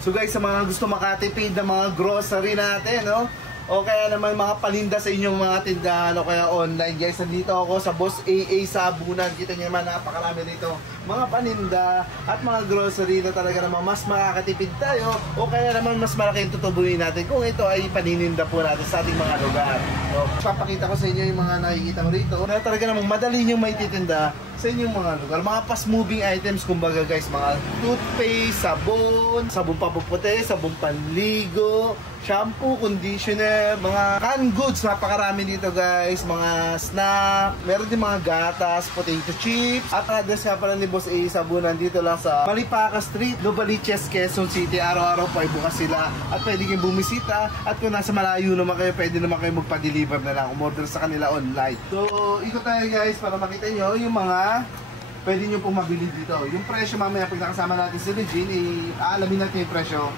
So guys, sa mga gusto makatipid ng mga grocery natin, no? O kaya naman mga paninda sa inyong mga tindahan o kaya online, guys, nandito ako sa Boss AA Sabunan. Kita niyo naman, napakarami dito mga paninda at mga grocery na talaga naman mas makakatipid tayo o kaya naman mas malaki yung tutubuin natin kung ito ay panininda po natin sa ating mga lugar. So, papakita ko sa inyo yung mga nakikita mo rito na talaga namang madali nyo may titinda sa inyong mga lugar. Mga fast moving items, kumbaga guys, mga toothpaste, sabon papuputi, sabon panligo, shampoo, conditioner, mga canned goods, napakarami dito guys, mga snack, meron din mga gatas, potato chips, at address nga pala ni Boss A Sabunan dito lang sa Malipaka Street, Novaliches, Quezon City. Araw-araw po ay bukas sila at pwede kayong bumisita at kung nasa malayo naman kayo, pwede naman kayo magpa-deliver na lang, umorder sa kanila online. So, ikot tayo guys para makita nyo yung mga pwede nyo pong mabili dito. Yung presyo mamaya pag nakasama natin si Regine, alamin natin yung presyo.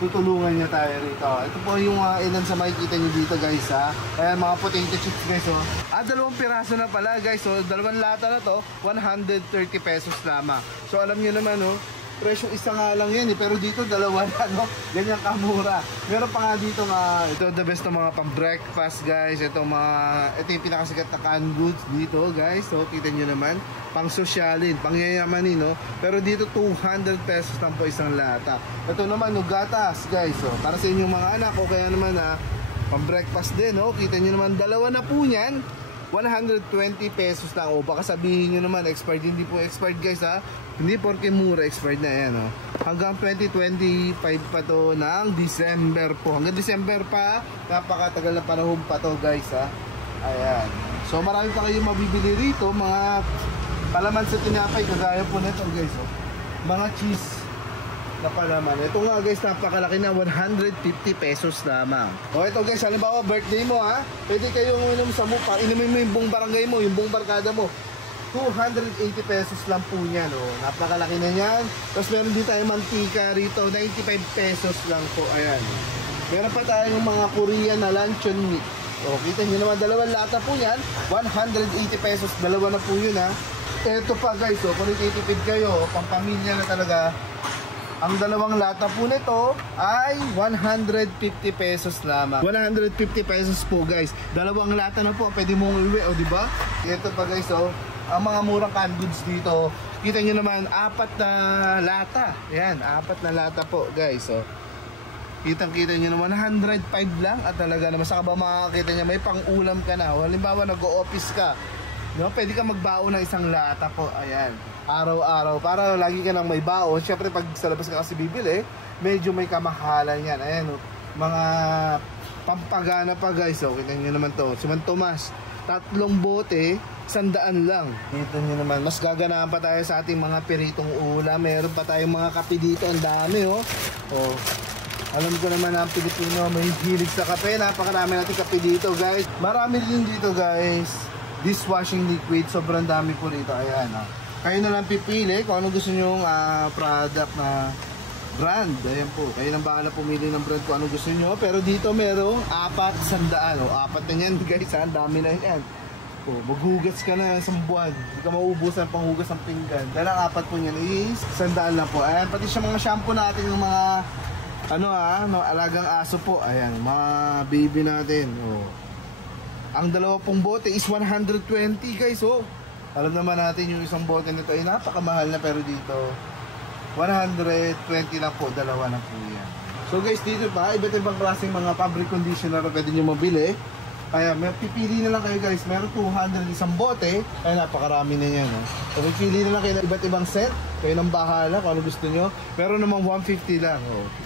Tutulungan niya tayo rito. Ito po yung ilan sa makikita nyo dito guys ha. Ayan mga potato chips guys oh. Dalawang piraso na pala guys oh. Dalawang lata na to, 130 pesos lamang. So alam nyo naman oh, presyo isa nga lang yan eh, pero dito dalawa na, no? Ganyan kamura. Meron pa nga dito ito the best ng mga pang-breakfast guys. Ito yung pinakasikat na canned goods dito guys. So kita nyo naman, pang-sosyalin, pang-yayamanin, no? Pero dito 200 pesos lang po isang lata. Ito naman, no, gatas guys. So, para sa inyong mga anak o kaya naman pang-breakfast din, no? Kita nyo naman, dalawa na po yan. 120 pesos lang. O baka sabihin nyo naman, expired. Hindi po expired guys ha. Hindi porke mura, expired na yan. Hanggang 2025 pa to ng December po. Hanggang December pa, napakatagal na panahon pa to guys ha. Ayan. So marami pa kayong mabibili rito. Mga palaman sa tinapay, kagaya po nito guys. Mga cheese na palaman. Ito nga guys, napakalaki na, 150 pesos lamang. O ito guys, halimbawa birthday mo ha, pwede kayong inom sa mukha, inumin mo yung buong barangay mo, yung buong barkada mo. 280 pesos lang po yan, oh. Napakalaki na yan. Tapos meron din tayong mantika rito, 95 pesos lang po. Ayan. Meron pa tayong mga Korean na luncheon meat. O, kita nyo naman, dalawang lata po yan, 180 pesos, dalawa na po yun ha. Ito pa guys, oh, kung ititipid kayo, pang pamilya na talaga, ang dalawang lata po nito ay 150 pesos lamang. 150 pesos po guys. Dalawang lata na po, pwede mong uwi, o diba? Ito pa guys, oh, ang mga murang canned goods dito, kita nyo naman, 4 na lata. Yan, 4 na lata po guys, oh. Kitang-kita nyo naman, 105 lang at talaga naman, saka ba makakita nyo, may pang-ulam ka na. O, halimbawa, nag-o-office ka, no? Pwede ka magbaon ng isang lata po, ayan. Araw-araw, para lagi ka nang may baon. Siyempre, pag sa labas ka kasi bibili, medyo may kamahalan yan. Ayan, oh. Mga pampagana pa guys, oh. Kita nyo naman to, si Man Tomas, 3 bote, 100 lang. Kita nyo naman, mas gaganahan pa tayo sa ating mga piritong ulam. Meron pa tayong mga kape dito, ang dami oh. Oh, alam ko naman ang Pilipino may hilig sa kape. Napakarami natin kape dito guys. Marami din dito guys, dishwashing liquid, sobrang dami po rito. Ayan oh. Kayo na lang pipili kung ano gusto nyong product na brand. Ayan po, kayo nang bahala pumili ng brand kung ano gusto nyo. Pero dito merong 400 o 4 na yan guys ha, ang dami na yan. O, maghugas ka na sa buwan, hindi ka mauubusan pang hugas ng pinggan. Dahil ang 4 po nyan is 100 lang po. Ayan, pati siya mga shampoo natin, yung mga alagang aso po. Ayan, mga baby natin. O, ang 2 pong bote is 120 guys. O, alam naman natin yung isang bote nito ay napakamahal na, pero dito 120 lang po, 2 na po yan. So guys, dito pa, iba't ibang klaseng mga fabric conditioner na pwede nyo mabili. Kaya pipili na lang kayo guys, meron 200 isang bote, ay napakarami na yan. So pipili na lang kayo ng iba't ibang set, kayo nang bahala kung ano gusto nyo. Meron namang 150 lang,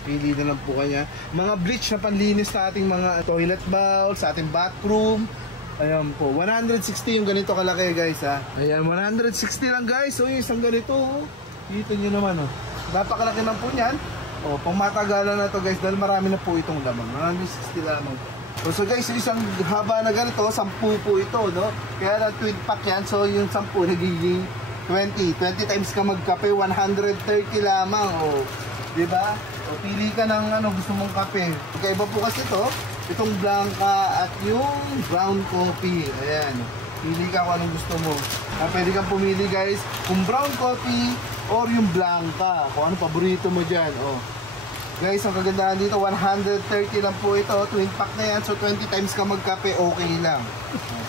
pipili na lang po kanya. Mga bleach na panlinis sa ating mga toilet bowl, sa ating bathroom. Ayan po, 160 yung ganito kalaki guys ha. Ayan, 160 lang guys. So yung isang ganito, dito nyo naman napakalaki lang po yan. Pang matagalan na to guys, dahil marami na po itong laman. 160 lamang. So guys, yung isang haba na ganito, 10 po ito, no? Kaya na twin pack yan, so yung 10 nagiging 20 times ka magkape, 130 lamang. Diba? Pili ka ng gusto mong kape. Kaiba po kasi ito, itong blanca at yung brown coffee. Ayan, pili ka kung anong gusto mo. Pwede kang pumili guys kung brown coffee or yung blanca, kung ano paborito mo dyan. Guys, ang kagandahan dito, 130 lang po ito. Twin pack na yan. So 20 times ka magkape, okay lang.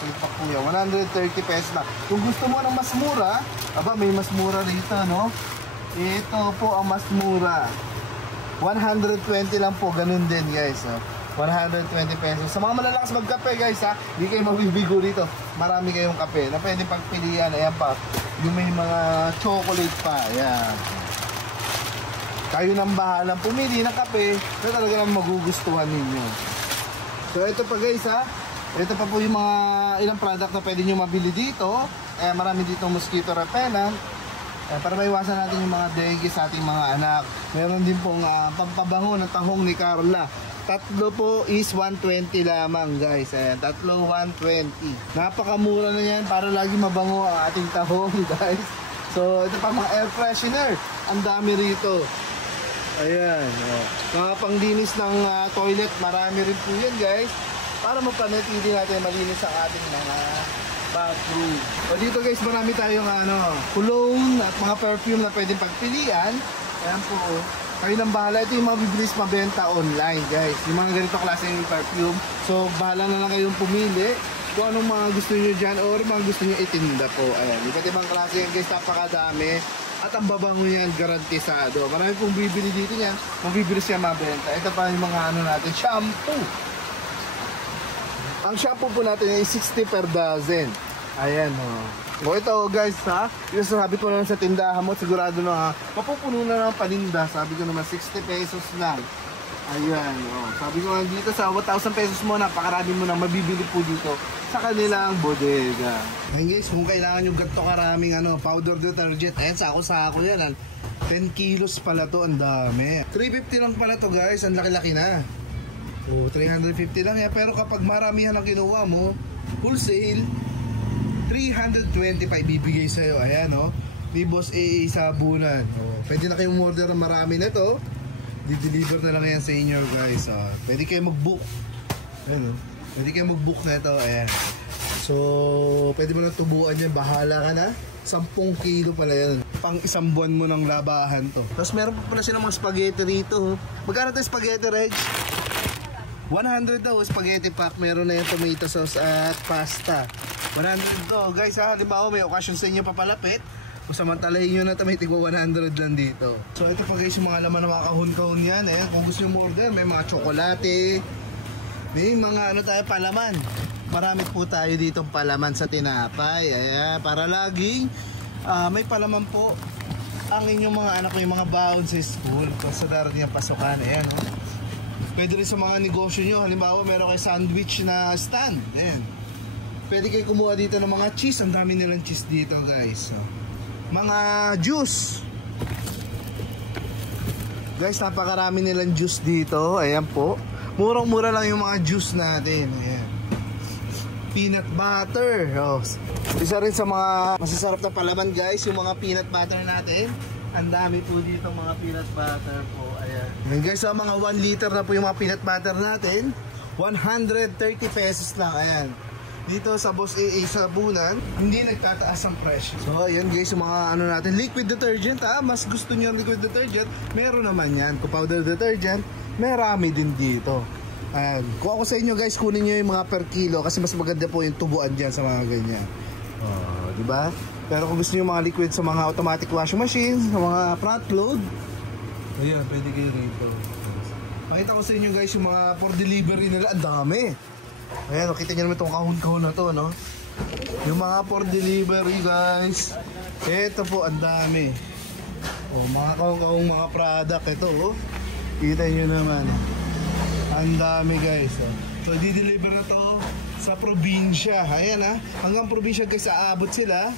Twin pack po yan. 130 pesos na. Kung gusto mo ng mas mura, aba may mas mura rito, no? Ito po ang mas mura. 120 lang po. Ganun din, guys. 120 pesos. Sa mga malalakas magkape, guys, ha? Hindi kayo mabibigo dito. Marami kayong kape na pwede pagpilian. Ayan pa. Yung may mga chocolate pa. Ayan. Kayo nang bahalang pumili ng kape na talaga lang magugustuhan ninyo. So ito pa, guys, ha. Ito pa po yung mga ilang product na pwede nyo mabili dito. Marami dito mosquito repellent. Para maiwasan natin yung mga dengue sa ating mga anak. Meron din pong pampabango ng tahong ni Carla. Tatlo po is 120 lamang, guys. Ayan, tatlo 120. Napakamura na yan para lagi mabango ang ating tahong, guys. So ito pa mga air freshener. Ang dami rito. Ayan, mga panglinis ng toilet, marami rin po yan, guys, para mapanatili natin malinis ang ating mga bathroom. O dito, guys, marami tayong cologne at mga perfume na pwedeng pagpilian. Ayan po, kayo nang bahala. Ito yung mga bibilis mabenta online, guys, yung mga ganito klaseng perfume. So bahala na lang kayong pumili kung anong mga gusto nyo dyan or mga gusto nyo itinda po. Ayan, iba't ibang klase yan, guys, napakadami. At ang babango yan, garantisado. Marami pong bibili dito niyan, mabibili siya mabenta. Ito pa yung mga natin, shampoo. Ang shampoo po natin ay 60 per dozen. Ayan, o ito, guys, ha. Yung sabi ko naman sa tindahan mo, sigurado na, mapupuno na ng paninda. Sabi ko naman, 60 pesos lang. Ayan, sabi ko nga dito sa 1,000 pesos mo, napakarami mo na mabibili po dito sa kanilang bodega. Ayun, guys, kung kailangan yung ganito karaming powder detergent, ayan, sako-sako yan. 10 kilos pala to, ang dami. 350 lang pala to, guys, ang laki-laki na. 350 lang yan. Pero kapag maramihan ang kinuha mo, wholesale, 325 bibigay sa'yo. Ayan, ni Boss AA Sabunan. Pwede na kayong order ng marami na to. Di-deliver na lang yan sa inyo, guys. Pwede kayo mag-book. Ayan, pwede kayo mag-book na ito. Ayan. So, pwede mo na tubuan yan. Bahala ka na. 10 kilo pala yan. Pang isang buwan mo ng labahan to. Tapos meron pa pala silang mga spaghetti rito. Magkano tayo spaghetti, Reg? 100 daw. Spaghetti pack. Meron na yung tomato sauce at pasta. 100 to. Guys, halimbawa may okasyon sa inyo papalapit. Kung samantalahin nyo na ito, may tigwa 100 lang dito. So ito pa, guys, yung mga laman ng mga kahon-kahon yan. Ayan, kung gusto nyo order, may mga tsokolate. May mga tayo, palaman. Marami po tayo ditong palaman sa tinapay. Ayan, para laging may palaman po ang inyong mga anak ko, yung mga baon sa school. Sa darating ang pasukan. Ayan, pwede rin sa mga negosyo nyo. Halimbawa, meron kayo sandwich na stand. Ayan. Pwede kayo kumuha dito ng mga cheese. Ang dami nilang cheese dito, guys. Mga juice, guys, napakarami nilang juice dito. Ayan po, murang-mura lang yung mga juice natin. Ayan. Peanut butter, isa rin sa mga masasarap na palaman, guys, yung mga peanut butter natin. Ang dami po dito mga peanut butter po. Ayan. And guys, mga 1 liter na po yung mga peanut butter natin. 130 pesos lang. Ayan, dito sa Boss AA Sabunan, hindi nagtataas ang presyo. So ayan, guys, yung mga natin, liquid detergent, mas gusto niyo ng liquid detergent, meron naman yan. Kung powder detergent, marami din dito. Ayan, kung ako sa inyo, guys, kunin niyo yung mga per kilo kasi mas maganda po yung tubuan dyan sa mga ganyan. Diba? Pero kung gusto niyo mga liquid sa mga automatic washing machine, sa mga front load, ayan, pwede kayo rito. Pakita ko sa inyo, guys, yung mga for delivery nila, ang dami. Ayan, nakita nyo naman itong kahon-kahon na to, yung mga for delivery, guys. Ito po, ang dami. Mga kahon-kahong mga product. Ito, kita nyo naman. Ang dami, guys. So, di-deliver na to sa probinsya. Ayan, hanggang probinsya, guys, aabot sila.